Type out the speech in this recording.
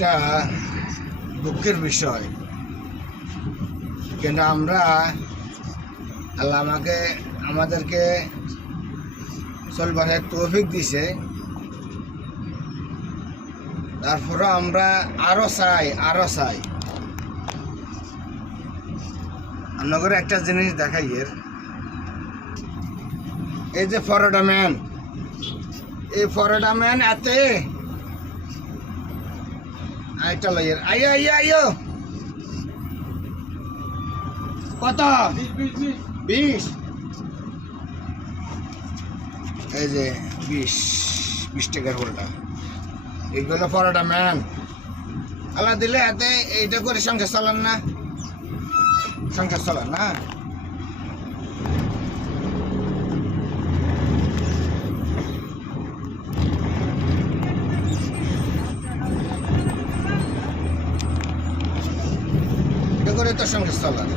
একটা দুঃখের বিষয়, কিন্তু আমরা আল্লাহ আমাদেরকে চলবার তৌফিক দিছে, তারপরে আমরা আরো চাই। আপনাদের একটা জিনিস দেখাই, এই যে ফরোডা ম্যান, এই ফরোডা ম্যান এতে আইটা লইয়ের আইয়ো কত 20, এই যে 20 টাকার হোলটা, এইগুলো পরোটা ম্যান আল্লাহ দিলে এতে এইটা করে সংসার চালান না, এটা করে তো সংসার চালান।